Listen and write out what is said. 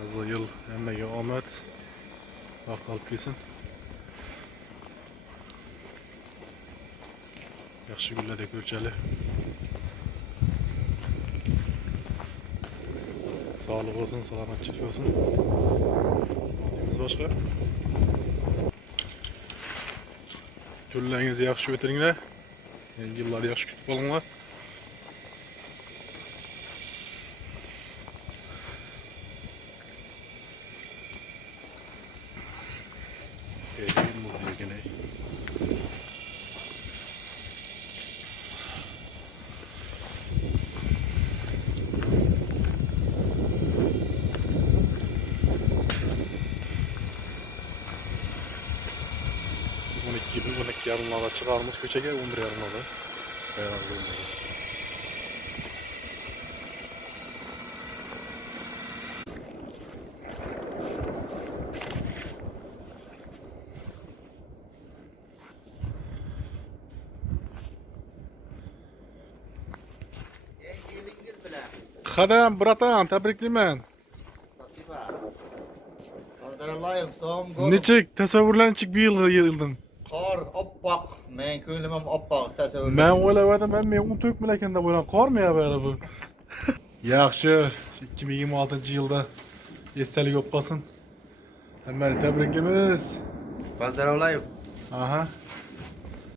Yazı yıl emmeğe omet. Vaxt alıp gelsin. Yaxşı gülledek ölçeli. Sağlık olsun, selametçilik olsun. Neyimiz başka? Güllerinizi yaxşı öteringler. Yangi yılları yaxşı kütüp olunlar. Muz yiyor gene. Bu 12 yarımlarda çıkarmış köçege 11 yarımlarda. Beyaz olmadı. Kadam, bratan, tebriklimen. Neçik, tasavvurlançık bir yıldın. Qor oppoq, men ko'nglimim oppoq tasavvur. Men o'ylayapman, men 14 ming ekanda bo'lan qormi ya bari bu? Yaxshi, 2026-yilda esdalik bo'lib qolsin. Hammani tabriklaymiz. Pozdravляю. Aha.